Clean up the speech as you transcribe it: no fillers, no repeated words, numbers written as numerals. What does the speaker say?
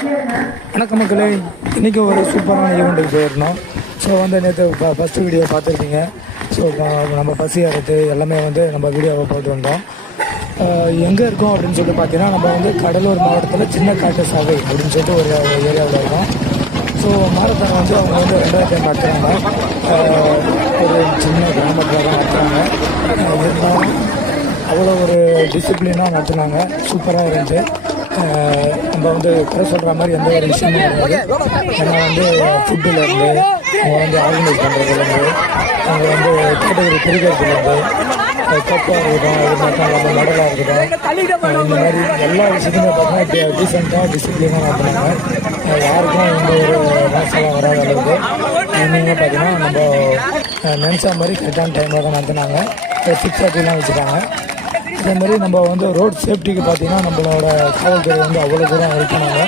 வணக்கம் மக்களே, இன்றைக்கி ஒரு சூப்பரான ஈவெண்ட்டுக்கு போயிருந்தோம். ஸோ நேற்று ஃபஸ்ட்டு வீடியோ பார்த்துருப்பீங்க. ஸோ நம்ம பசி அறுத்து எல்லாமே நம்ம வீடியோவை போட்டு வந்தோம். எங்கே இருக்கோம் அப்படின்னு சொல்லிட்டு பார்த்தீங்கன்னா, நம்ம கடலூர் மாவட்டத்தில் சின்ன காட்டு சாலை அப்படின்னு சொல்லிட்டு ஒரு ஏரியாவில் இருக்கோம். ஸோ மாரத்தான் அவங்க 2000 நடத்துகிறாங்க. ஒரு சின்ன கிராமத்தில் தான் நடத்துகிறாங்க. இருந்தாலும் அவ்வளோ ஒரு டிசிப்ளினாக நடத்துனாங்க. சூப்பராக இருந்துச்சு. நம்ம குறை சொல்கிற மாதிரி எந்த ஒரு விஷயமும் கிடையாது. ஏன்னா ஃபுட்டுலேருந்து அவங்க ஆர்கனைஸ் பண்ணுறதுலேருந்து அவங்க கேட்டகரி பிரிக்கிறதுலேருந்து தப்பாக இருக்கட்டும், அது மட்டும் நம்ம மாடலாக இருக்கட்டும், இந்த மாதிரி எல்லா விஷயத்தையுமே பார்த்தீங்கன்னா டீசெண்டாக டிசிப்ளினாக நடத்துனாங்க. யாருக்கும் எந்த ஒரு மனசெல்லாம் வராத அளவுக்கு ஈவினிங்காக பார்த்தீங்கன்னா நம்ம நினச்ச மாதிரி கரெக்டான டைமில் தான் நடத்துனாங்க. 6:30 வச்சுட்டாங்க. இதே மாதிரி நம்ம ரோட் சேஃப்டிக்கு பார்த்தீங்கன்னா நம்மளோட காவல்துறை அவ்வளோ தூரம் ஹெல்ப் பண்ணாங்க.